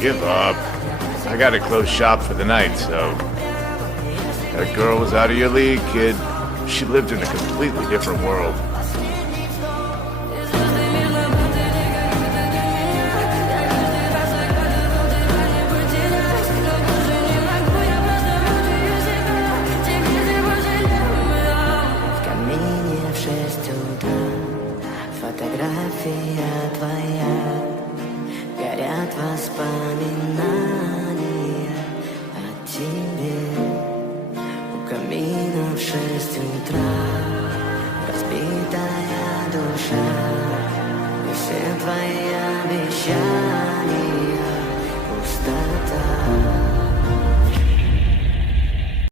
Give up. I gotta close shop for the night, so... That girl was out of your league, kid. She lived in a completely different world. Фотография твоя, горят воспоминания о тебе. У камина в 6 утра разбитая душа, и все твои обещания пустота.